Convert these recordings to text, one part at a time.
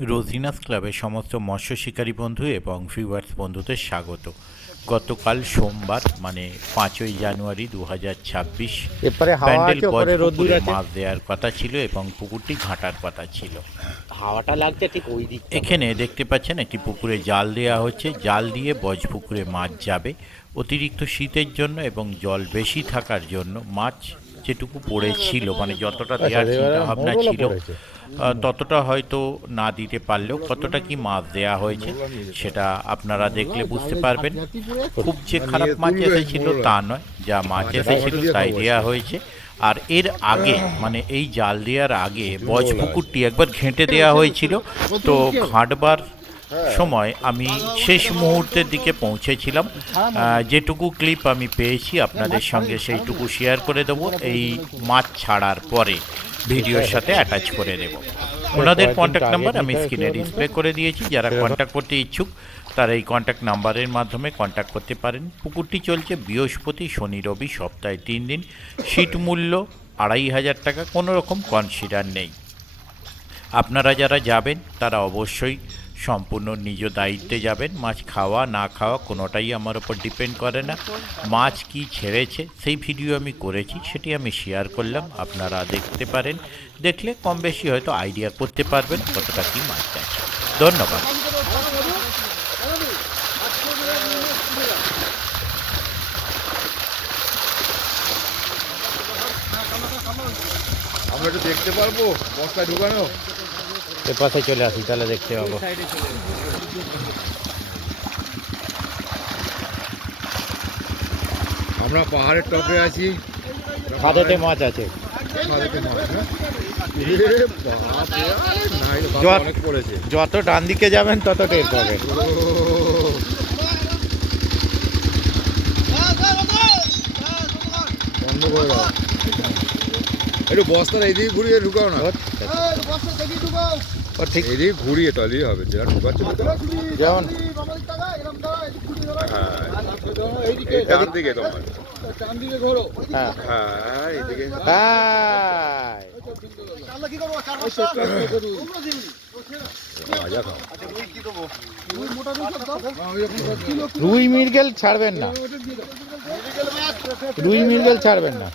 রোজিনাস ক্লাবের সমস্ত মৎস্য শিকারী বন্ধু এবং ভিউয়ার্স বন্ধুদের স্বাগত। গতকাল সোমবার মানে 5ই জানুয়ারি 2026 এরপরে হাওয়া প্যান্ডেল আছে, ওপরে রোদ্দুর বজপুকুরে আছে। মাছ দেওয়ার কথা ছিল এবং পুকুরটি ঘাটার কথা ছিল। হাওয়াটা লাগছে ঠিক ওই দিক। এখানে দেখতে পাচ্ছেন একটি পুকুরে জাল দেওয়া হচ্ছে। জাল দিয়ে বজপুকুরে মাছ যাবে। অতিরিক্ত শীতের জন্য এবং জল বেশি থাকার জন্য মাছ যেটুকু পড়েছিল, মানে যতটা দেওয়ার চিন্তা ভাবনা ছিল ততটা হয়তো না দিতে পারলেও কতটা কি মাছ দেয়া হয়েছে সেটা আপনারা দেখলে বুঝতে পারবেন। খুব যে খারাপ মাছ এসেছিল তা নয়, যা মাছ এসেছিল তাই দেওয়া হয়েছে। আর এর আগে মানে এই জাল দেওয়ার আগে বজপুকুরটি একবার ঘেঁটে দেওয়া হয়েছিল। তো ঘাঁটবার সময় আমি শেষ মুহূর্তের দিকে পৌঁছেছিলাম। যেটুকু ক্লিপ আমি পেয়েছি আপনাদের সঙ্গে সেইটুকু শেয়ার করে দেবো এই মাছ ছাড়ার পরে, ভিডিওর সাথে অ্যাটাচ করে দেব। ওনাদের কন্ট্যাক্ট নাম্বার আমি স্ক্রিনে ডিসপ্লে করে দিয়েছি। যারা কন্ট্যাক্ট করতে ইচ্ছুক তারা এই কন্ট্যাক্ট নাম্বারের মাধ্যমে কন্ট্যাক্ট করতে পারেন। পুকুরটি চলছে বৃহস্পতি, শনি, রবি, সপ্তাহে 3 দিন। সিট মূল্য 2500 টাকা, কোনো রকম কনসিডার নেই। আপনারা যারা যাবেন তারা অবশ্যই সম্পূর্ণ নিজ দায়িত্বে যাবেন। মাছ খাওয়া না খাওয়া কোনোটাই আমার ওপর ডিপেন্ড করে না। মাছ কি ছেড়েছে সেই ভিডিও আমি করেছি, সেটি আমি শেয়ার করলাম, আপনারা দেখতে পারেন। দেখলে কম বেশি হয়তো আইডিয়া করতে পারবেন কতটা কি মাছ আছে। ধন্যবাদ। আমরা একটু দেখতে পারবো বস্তায় ঢুকানো? এ পাশে চলে আসি, তাহলে দেখতে পাবো। আমরা পাহাড়ের টপে আছি, খাদেতে মাছ আছে। খাদেতে মাছ না? অনেক পড়েছে। যত ডান দিকে যাবেন তত টের পাবেন। বন্ধ করে দাও, একটু বস্তার এইদিকে ঘুরিয়ে ঢুকাও না। ঠিক এইদিকে ঘুরিয়ে তাহলেই হবে, যেটা ঢুকাচ্ছে যেমন ডান দিকে তোমার। হ্যাঁ হ্যাঁ এইদিকে। ভাজা খাও। রুই মৃগেল ছাড়বেন না, রুই মৃগেল ছাড়বেন না।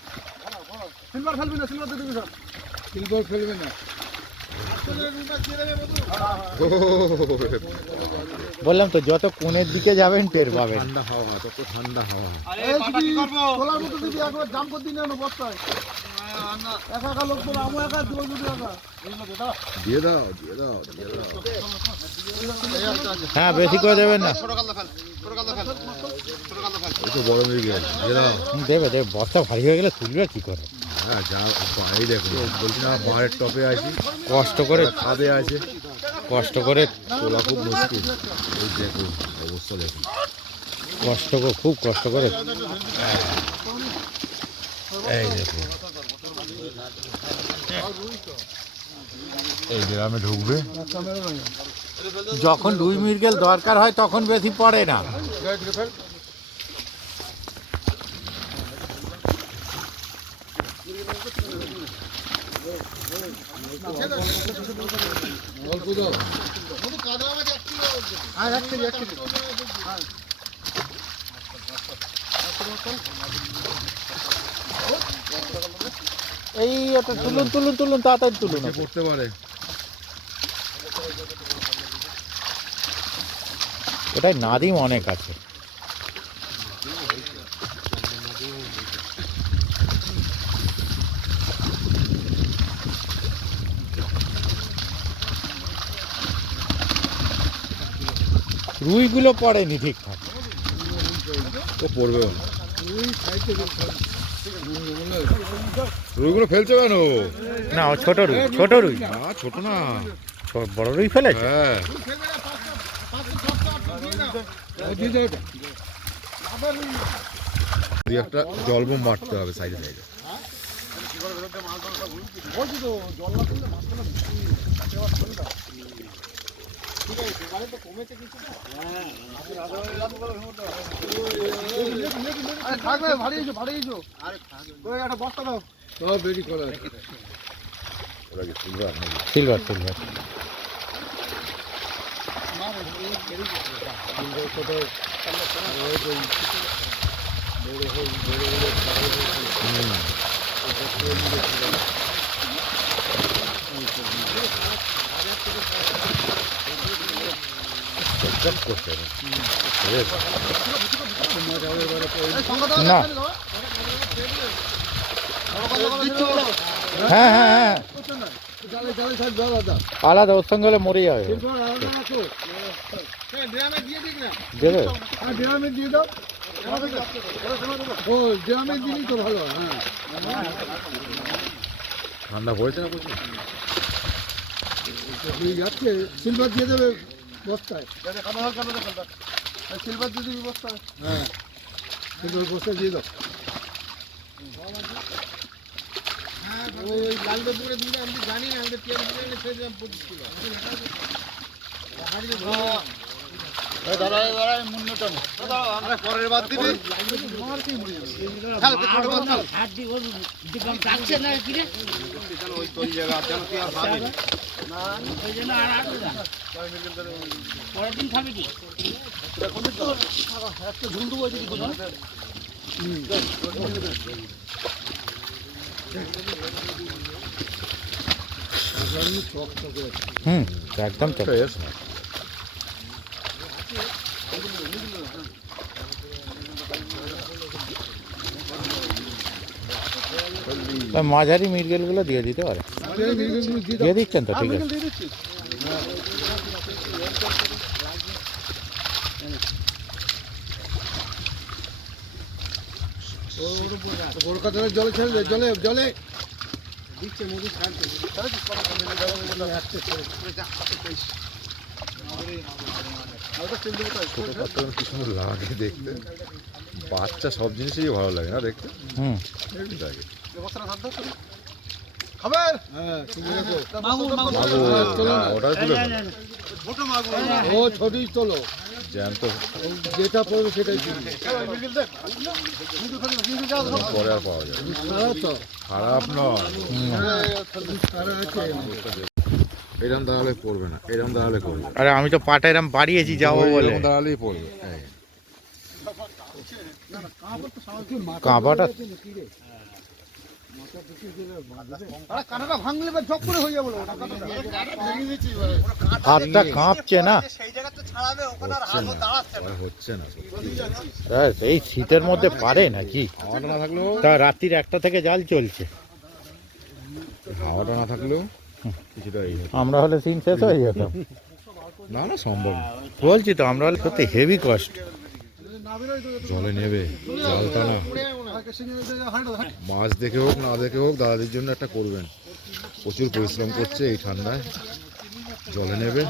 বললাম তো যত কোণের দিকে যাবেন টের পাবেন। ঠান্ডা হাওয়া, তত ঠান্ডা হাওয়া। দিয়ে দাও, দিয়ে দাও, দিয়ে দাও। হ্যাঁ, বেশি করে দেবেন না। এই তো বড় মৃগেল, দিয়ে দাও। দেবে দেবে, বস্তা ভারী হয়ে গেলে তুলবে কি করে? হ্যাঁ যা, এই দেখুন বলছি না পাহাড়ের টপে আছি, কষ্ট করে খাদে আছে, কষ্ট করে তোলা খুব মুশকিল। এই দেখুন অবস্থা দেখুন। খুব কষ্ট করে। এই দেখুন, এই গ্রামে ঢুকবে। যখন রুই মৃগেল দরকার হয় তখন বেশি পড়ে না। এই ওটা তুলুন তুলুন তুলুন, তাড়াতাড়ি তুলুন। করতে পারে। ওটাই নাদিম অনেক আছে। রুইগুলো পড়েনি ঠিকঠাক। ও পড়বে না, রুইগুলো ফেলছে কেন? না, ও ছোট রুই, ছোট রুই না ছোট না, বড় রুই ফেলেছে। হ্যাঁ একটা জলবম মারতে হবে সাইডে সাইডে। Silver silver. না হ্যাঁ হ্যাঁ হ্যাঁ আলাদা, ওর সঙ্গে হলে মরে যাবে। দেবে ঠান্ডা পড়েছে না প্রচুর? যাচ্ছে সিলভার দিয়ে দেবে বস্তায়, সিলভার দিয়ে দিবি বস্তায়। হ্যাঁ সিলভার বস্তায় দিয়ে দাও। ওই লাল পুকুরে দুধ আমি জানি না, আমাদের পেঁয়াজ বুঝে ছেড়ে দিলাম 25 কিলো। পরের বার দিবি একদম চল। মাঝারি মিরগেলগুলো দিয়ে দিতে পারে, দিয়ে দিচ্ছেন তো? ঠিক আছে। কলকাতার জলে ছেড়ে জলে জলে দিচ্ছে মুড়ি ছাড়ছে। কি সুন্দর লাগে দেখতে, বাচ্চা সব জিনিসই ভালো লাগে না দেখতে। লাগে খাবার ওটাই তুলে ও ছোটই তোলো, জ্যান্ত যেটা পড়বে সেটাই পরে আর পাওয়া যায়। খারাপ তো খারাপ নয়, খারাপ আছে। এরকম দাঁড়ালে পড়বে না, এরকম দাঁড়ালে পড়বে, আরে আমি তো পাটা এরম বাড়িয়েছি যাবো বলে, এরকম দাঁড়ালেই পড়বে। কাঁপাটা কাঁটাটা ভাঙলে বা ঝপ করে হয়ে যাবে। হাতটা কাঁপছে না, হচ্ছে না। এই শীতের মধ্যে পারে নাকি? হাওয়াটা না থাকলেও, তা রাত্রির 1টা থেকে জাল চলছে। হাওয়াটা না থাকলেও কিছুটা এই হতো। আমরা হলে সিন শেষ হয়ে যেতাম। না না সম্ভব না। বলছি তো, আমরা হলে সত্যি হেভি কষ্ট। জলে নেবে জালটা না, মাছ দেখে হোক না দেখে হোক দাদাদের জন্য একটা করবেন। প্রচুর পরিশ্রম করছে এই ঠান্ডায়, জলে নেবে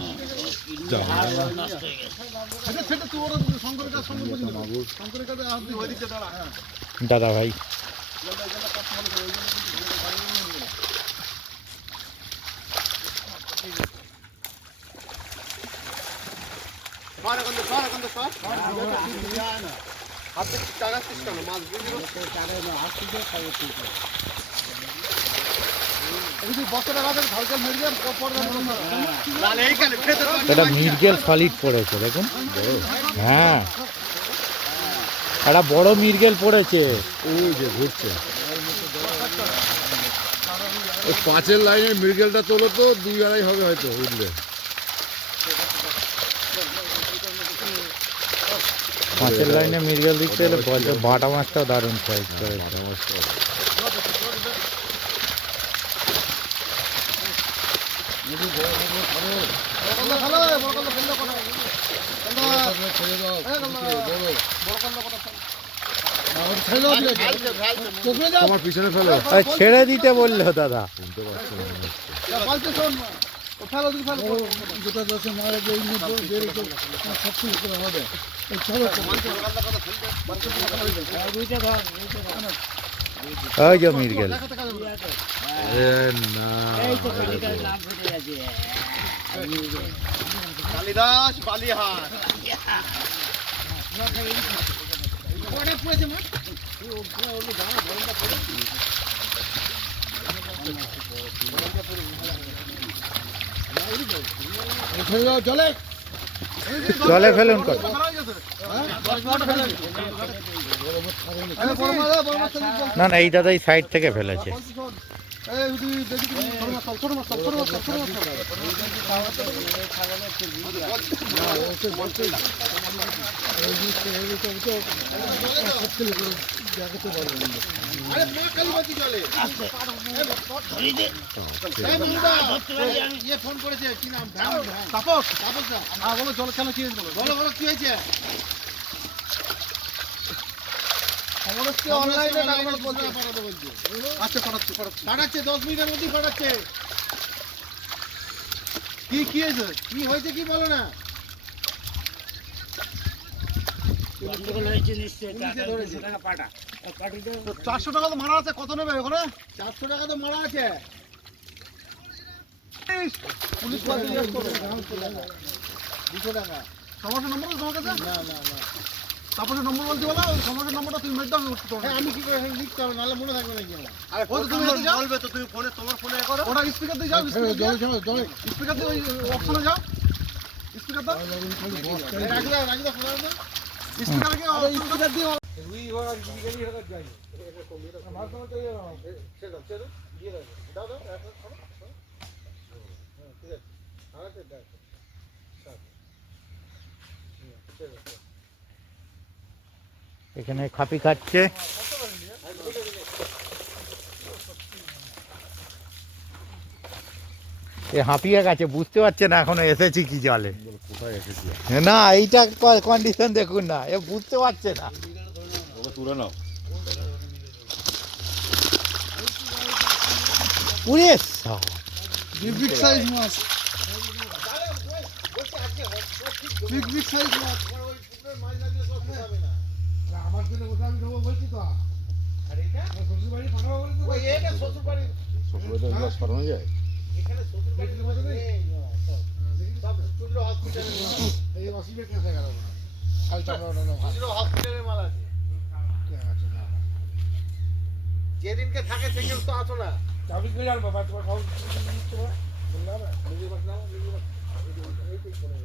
দাদা ভাই এটা মিরগেল সলিড পড়েছে দেখুন। হ্যাঁ একটা বড় মিরগেল পড়েছে। ওই যে ঘুরছে ওই 5-এর লাইনের মৃগেলটা তোলো তো 2-2.5 হবে হয়তো, বুঝলে? 5-এর লাইনে মিরগেল দিচ্ছে, বাটা মাছটাও দারুণ সাইজ করে। মাথা মাছটা তোমার পিছনে ফেলো, ছেড়ে দিতে বললো দাদা। শুনতে পাচ্ছি না মনে হচ্ছে। ওই যে মিরগেল। এ না কালিদাস বালিহাট চলে জলে ফেলুন কত না না এই দাদা এই সাইড থেকে ফেলেছে আরে মা কালীবাতি চলে ইয়ে ফোন করেছে কি নাম তাপস তাপসদা বলো জল কেন কি হয়েছে বলো বলো কি হয়েছে অনলাইনে টাকা বলতে পাঠাতে বলছে আচ্ছা পাঠাচ্ছে 10 মিনিটের মধ্যেই পাঠাচ্ছে কি হয়েছে কি হয়েছে কি বলো না 400 টাকা তো মারা আছে কত নেবে ওখানে 400 টাকা তো মারা আছে পুলিশ বাদ দিয়ে করবে 200 টাকা সমস্যা নম্বর তোমার কাছে না তারপরে নম্বর বলতে বলো সমস্যা নম্বরটা তুমি মেট দাও আমি কি করে লিখতে হবে নালে মনে থাকবে নাকি আমার আরে কত তুমি বলবে তো তুমি ফোনে তোমার ফোনে করো ওটা স্পিকার দিয়ে যাও স্পিকার দিয়ে ওই অপশনে যাও স্পিকার দাও রাখি দাও ফোন দাও স্পিকার কি স্পিকার দিয়ে উই হয় বিরিয়ানি হয়ে যায় মার সময় তো ছেড়ে দিয়ে দাও দাও এখন ঠিক আছে আরে দাও এখানে খাপি খাচ্ছে এ হাঁপিয়ে গেছে বুঝতে পারছে না এখনো এসেছি কি জলে কোথায় এসেছি না এইটা কন্ডিশন দেখুন না এ বুঝতে পারছে না ওকে তুলে নাও উড়ে বিগ সাইজ মাছ বিগ সাইজ মাছ আমার জন্য ওটা আমি দেবো বলছি তো আর এটা শ্বশুর বাড়ি পাঠাবো বলছি ওই এটা শ্বশুর বাড়ি শ্বশুরে তো এগুলো সরানো যায় এখানে শ্বশুর বাড়ির মধ্যে নেই সব চুল্লো হসপিটালে এই অসুবিধা কেসে গেল কাল চামড়া না চুল্লো হসপিটালে মাল আছে যেদিনকে থাকে সেদিন তো আসো না চাবি কই আর বাবা তোমার খাও বললাম না নিজে বাস নাও নিজে বাস এই ঠিক করে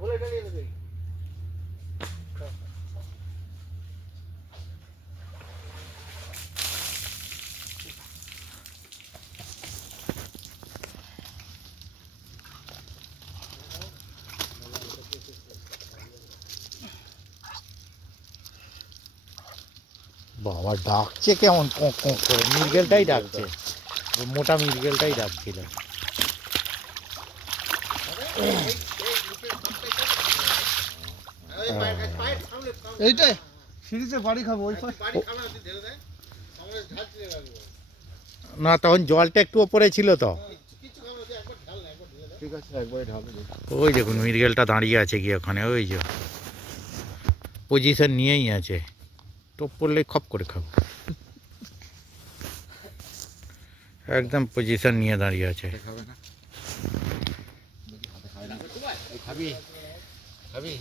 বলে এটা নিয়ে নেবে বাবা ডাকছে কেমন কোঁক কোঁক করে মিরগেলটাই ডাকছে মোটা মিরগেলটাই ডাকছিল এইটাই সিরিজে বাড়ি খাবো ওই বাড়ি খাবে না ঢেলে দেয় আমরা ঝাল চিড়ে রাখবো না তখন জলটা একটু ওপরে ছিল তো কিছু খাবে না একবার ঢাল না একবার ঢেলে দেয় ঠিক আছে একবারে ঢালে ওই দেখুন মিরগেলটা দাঁড়িয়ে আছে কি ওখানে ওই যে পজিশন নিয়েই আছে টোপ পড়লে খপ করে খাবো একদম পজিশন নিয়ে দাঁড়িয়ে আছে খাবে না খাবি খাবি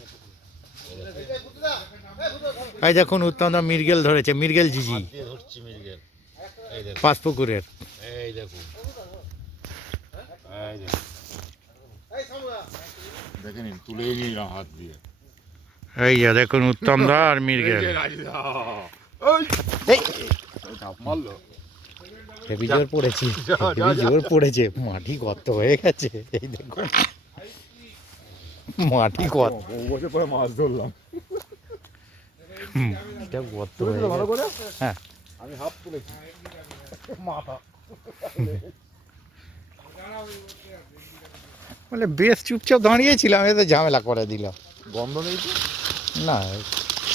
এই দেখুন উত্তম মিরগেল ধরেছে মিরগেল জিজি দিয়ে ধরছি মিরগেল এই দেখো পাঁচপুকুরের এই দেখুন এই দেখুন এই সামরা দেখে নিন তুলেই নিলাম হাত দিয়ে এই যে দেখুন উত্তম দা আর মিরগেল এই চাপ মারলো হেভি জোর পড়েছি হেভি জোর পড়েছে মাটি গর্ত হয়ে গেছে এই দেখুন মাটি গর্ত বসে পরে মাছ ধরলাম এটা গর্ত হয়ে ভালো গেছে করে হ্যাঁ আমি হাফ তুলেছি মাথা বলে বেশ চুপচাপ দাঁড়িয়েছিলাম এতে ঝামেলা করে দিল গন্ধ নেই তো না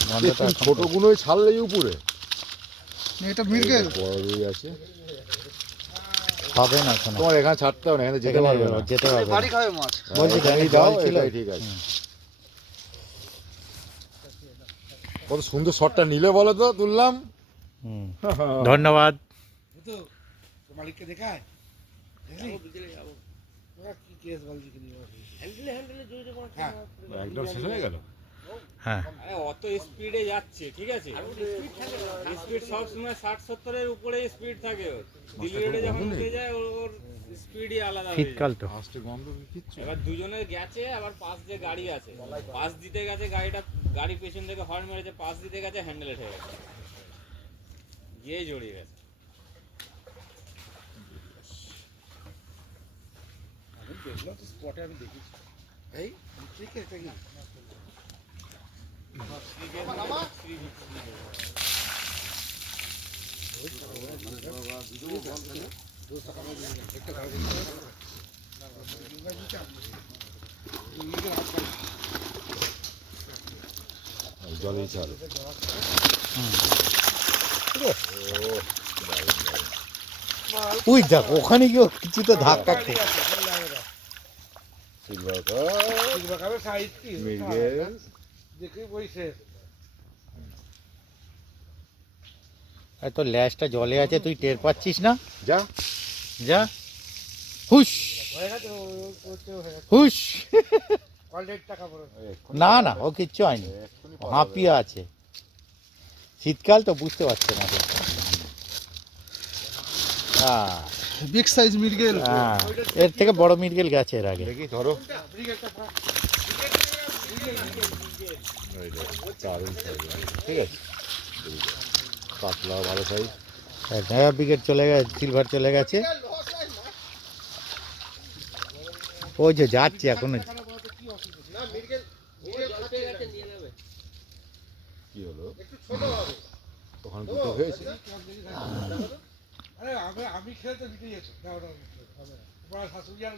গন্ধটা এখন ছোট গুলোই ছাড়লেই উপরে এটা মিরগেল বড় রুই আছে হবে না এখন তোমার এখানে ছাড়তে হবে না এখানে যেতে পারবে না যেতে পারবে বাড়ি না। খাবে মাছ বলছি এখানেই জানি দাও জল ছিল এটাই ঠিক আছে কত সুন্দর শটটা নিলে বলো তো তুললাম হুম। ধন্যবাদ তো মালিককে দেখায় বিকেলে যাবো কি কেস বলছি কি হ্যান্ডেলে জড়িয়ে একদম শেষ হয়ে গেল হ্যাঁ আরে অত স্পিডে যাচ্ছে, ঠিক আছে, স্পিড সব সময় 60-70-এর উপরে স্পিড থাকে ওর। দিল্লি রোডে যখন উঠে যায় ওর স্পিডই আলাদা হয়ে যায়। শীতকাল তো আসতে গন্ধ কিচ্ছু এবার দুজনে গেছে, আবার পাশ দিয়ে গাড়ি আছে, পাশ দিতে গেছে, গাড়ি পেছন থেকে হর্ন মেরেছে, পাশ দিতে গেছে, হ্যান্ডেলে ঠেকে গেছে, গিয়ে জড়িয়ে গেছে। জলেই চাল ওই দেখ ওখানে গিয়ে কিছুতে ধাক্কা খেয়ে সিলভার কাপ মৃগেল আর তোর ল্যাজটা জলে আছে তুই টের পাচ্ছিস না? যা যা হুশ হুশ না না ও কিচ্ছু হয়নি, হাঁপিয়ে আছে, শীতকাল তো বুঝতে পারছে না তো। বিগ সাইজ মিরগেল। হ্যাঁ এর থেকে বড় মিরগেল গেছে এর আগে। দেখি ধরো দারুণ সাইজ, ঠিক আছে, কাতলা ভালো সাইজ। নয়া ব্রিগেড চলে গেছে, সিলভার চলে গেছে, ওই যে যাচ্ছে এখনো। কি হলো ওখানে দুটো হয়েছে? আমি খেলতে দিতে যেত শাশুড়ি আর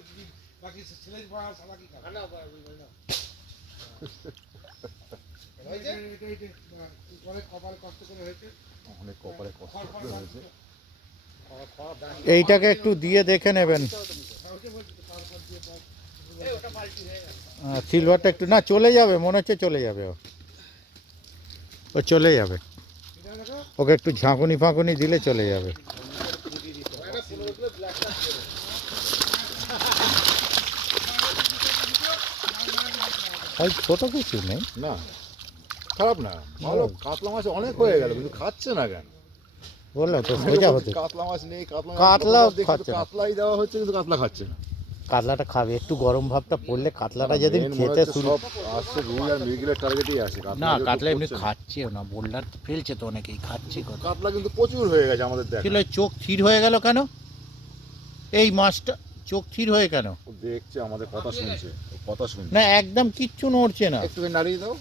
বাকি ছেলে সালা কি খাবে অনেক কপাল কষ্ট করে হয়েছে, অনেক কপালে কষ্ট করে হয়েছে। এইটাকে একটু দিয়ে দেখে নেবেন, সিলভারটা একটু না চলে যাবে মনে হচ্ছে, চলে যাবে ও চলে যাবে, ওকে একটু ঝাঁকুনি ফাঁকুনি দিলে চলে যাবে। ছোট কিছু নেই, না খারাপ না, ভালো। কাতলা মাছ অনেক হয়ে গেল কিন্তু খাচ্ছে না কেন? বললাম তো সোজা হতে। কাতলা মাছ নেই, কাতলা খাচ্ছে না। কাতলাই দেওয়া হচ্ছে কিন্তু কাতলা খাচ্ছে না। কাতলাটা খাবে, একটু গরম ভাবটা পড়লে কাতলাটা যেদিন খেতে শুরু। সব আসছে রুই আর মৃগেলের টার্গেটই আছে। না কাতলা এমনি খাচ্ছেও না, বোল্ডার ফেলছে তো অনেকেই খাচ্ছে। কাতলা কিন্তু প্রচুর হয়ে গেছে আমাদের দেখা। ছিল চোখ থির হয়ে গেল কেন এই মাছটা? চোখ থির হয়ে কেন? ও দেখছে আমাদের কথা শুনছে, কথা শুনছে না একদম কিচ্ছু নড়ছে না, একটুখানি নাড়িয়ে দাও।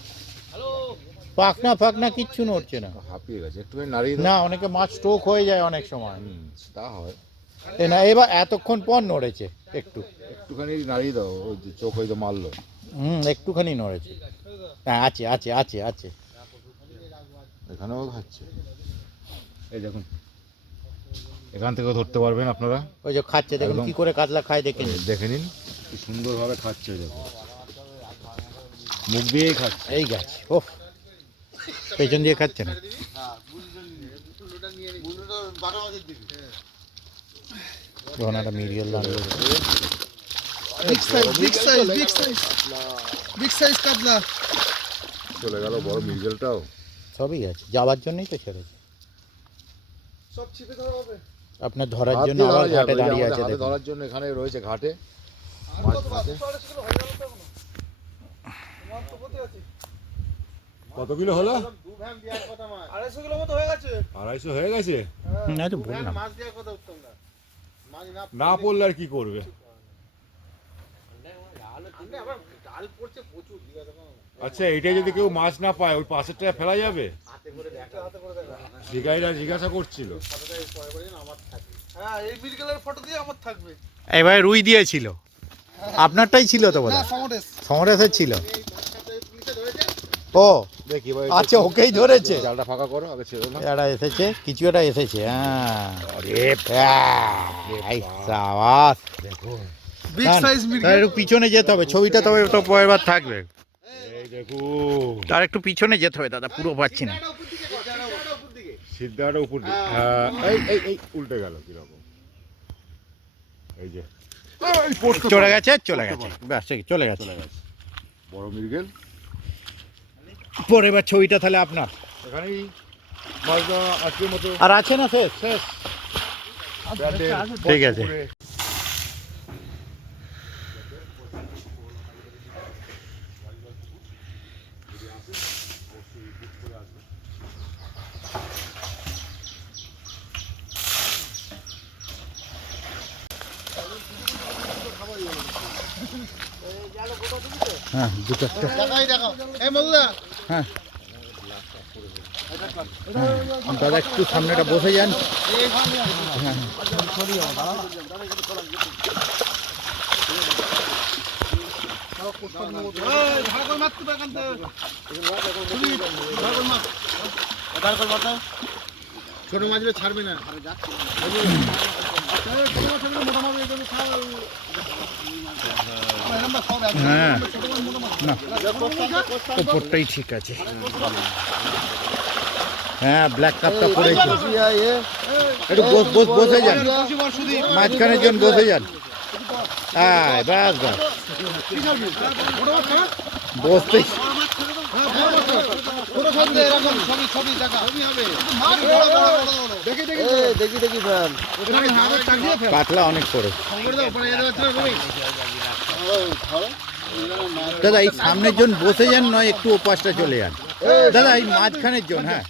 পাখনা ফাকনা কিচ্ছু নড়ছে না। হাঁপিয়ে গেছে, একটুখানি নাড়িয়ে দাও। না অনেকে মাছ স্ট্রোক হয়ে যায় অনেক সময়। তা হয়। এ না এবার এতক্ষণ পর নড়েছে একটুখানি নাড়িয়ে দাও, ওই যে চোখ হয়তো মারলো। একটুখানি নড়েছে। হ্যাঁ আছে আছে আছে আছে, এখানেও খাচ্ছে। এই দেখুন এখান থেকেও ধরতে পারবেন আপনারা। ওই যে খাচ্ছে দেখুন একদম। কি করে কাতলা খায় দেখে নিন। দেখে নিন কি সুন্দরভাবে খাচ্ছে, দেখুন মুখ দিয়েই খাচ্ছে। এই গাছ ওহ পেছন দিয়ে খাচ্ছে না। ঘনাটা মিরিয়াল দাঁড়িয়ে big size big size big size big size কাতলা চলে গেল বড় মৃগেলটাও। সবই আছে, যাওয়ার জন্যই তো ছেড়েছে। সব ছিপে ধরা হবে। আপনার ধরার হাত জন্য দিয়ে আবার ধরা যাবে, ঘাটে ওই যে দাঁড়িয়ে আমাদের আছে হাতে দেখুন। ধরার জন্য এখানে রয়েছে ঘাটে মাছ ঘাটে। কত কিলো হলো? 250 কিলো মতো হয়ে গেছে। 250 হয়ে গেছে। না তো বললাম মাছ দেওয়ার কথা উত্তম না, মাছ না পড়লে আর কি করবে? আবার ডাল পড়ছে প্রচুর। আচ্ছা এইটা যদি কেউ মাছ না পায় ওই পাশেরটা ফেলা যাবে? হাতে করে দেখা শিকারীরা জিজ্ঞাসা করছিল। হ্যাঁ এই মিরগেলের ফটো দিয়ে আমার থাকবে। এবার রুই দিয়েছিল, আপনারটাই ছিল তো বলে না সমরেশ সমরেশের ছিল। ও দেখি ভাই আচ্ছা ওকেই ধরেছে। জালটা ফাঁকা করো আগে, ছেড়ে না। এটা এসেছে, কিছু একটা এসেছে। হ্যাঁ এই সাবাস। বিগ সাইজ তার মিরগেল। একটু পিছনে যেতে হবে, ছবিটা তবে তো পরেরবার থাকবে। এই দেখুন তার একটু পিছনে যেতে হবে দাদা, পুরো পাচ্ছি না। সিদ্ধাটা উপর দিকে। হ্যাঁ, এই এই এই উল্টে গেল কিরকম। এই যে এই পড়তে চলে পারে। গেছে চলে গেছে, ব্যাস ঠিক চলে গেছে। চলে গেছে বড় মৃগেল। পরের বার ছবিটা তাহলে আপনার এখানেই মাছটা আজকের মতো আর আছে না শেষ শেষ ঠিক আছে। হ্যাঁ দু চারটে দেখাই দেখো এই মধুদা হ্যাঁ দাদা একটু সামনেটা বসে যান। হ্যাঁ ছোট মাছগুলো ছাড়বে না হ্যাঁ না ওপরটাই ঠিক আছে। হ্যাঁ ব্ল্যাক কাপটা পড়েছে একটু বসে যান মাঝখানের জন বসে যান। হ্যাঁ বাস বাস বসতেই কাতলা অনেক পড়ে দাদা এই সামনের জন বসে যান নয় একটু ওপাশটা চলে যান দাদা এই মাঝখানের জন। হ্যাঁ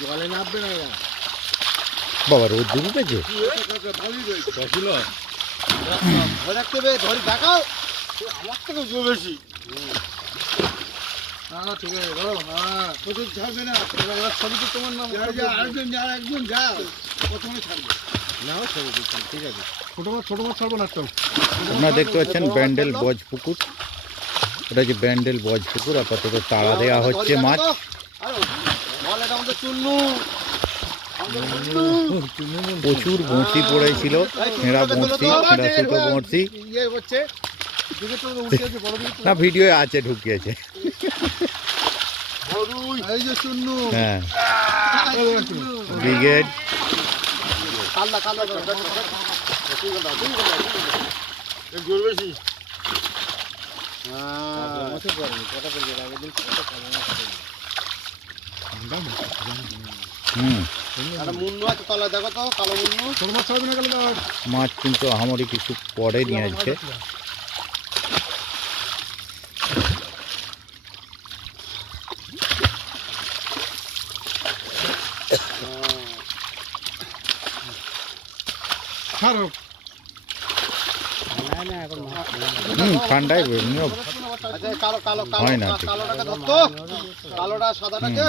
জলে নামবে না বাবা রোদ দূর উঠেছে দেখাও আমার থেকে বেশি ঠিক আছে প্রচুর ছাড়বে না ছবি তো তোমার নাম একজন যা প্রথমে ছাড়বে নাও ছবি ঠিক আছে ছোট মাছ ছাড়বো না তো আপনারা দেখতে পাচ্ছেন ব্যান্ডেল বজ পুকুর। এটা যে ব্যান্ডেল বজ পুকুর আপাতত তাড়া দেওয়া হচ্ছে মাছ। প্রচুর বঁড়শি পড়েছিল ছেঁড়া বঁড়শি ছেঁড়া সুতো বঁড়শি না ভিডিও আছে ঢুকিয়েছে। হ্যাঁ ব্রিগেড মাছ কিন্তু আহামরি কিছু পড়েনি আজকে। ঠান্ডায় হয় না ঠিক। কালোটা সাদাটাকে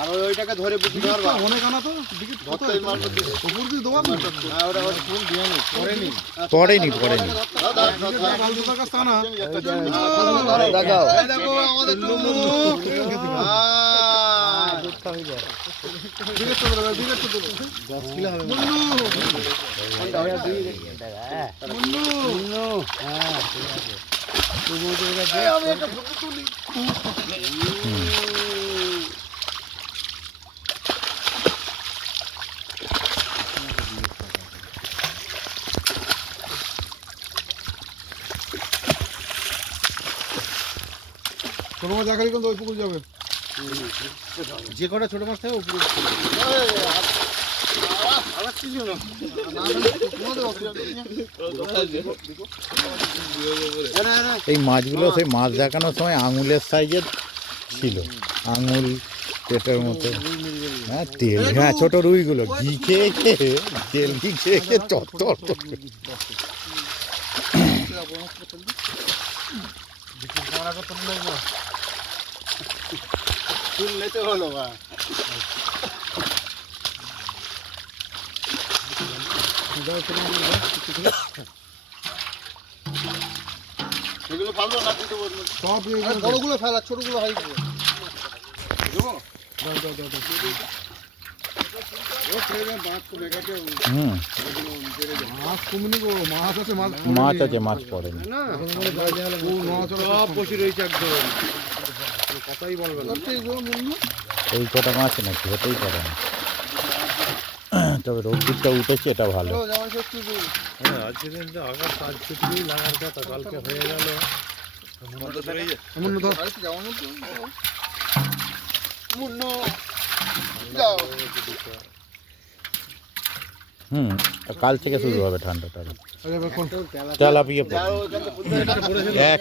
আর ওইটাকে ধরে বুঝি ধরবা অনেক আনা তো পড়েনি ছোট মাছ দেখালি কিন্তু ওই পুকুর যাবে যে কটা ছোট মাছ থাকে উপরে এই মাছগুলো সেই মাছ দেখানোর সময় আঙুলের সাইজের ছিল, আঙুল পেটের মতো। হ্যাঁ তেল, হ্যাঁ ছোট রুইগুলো ঘি খেয়ে খেয়ে তেল ঘি খেয়ে খেয়ে চত্বর হলো বড়গুলো ফেলা, ছোটগুলো হাই হুম মাছ কমিনি গো, মাছ আছে, মাছ মাছ আছে, মাছ পড়েনি। সব বসে রয়েছে একদম, কথাই বলবে না। এই কটা মাছ নাকি হতেই পারে না। তবে রোদ্দুরটা উঠেছে, এটা ভালো। এমন ধর হুম, কাল থেকে শুরু হবে ঠান্ডাটা। তেলাপিয়া পড়ে এক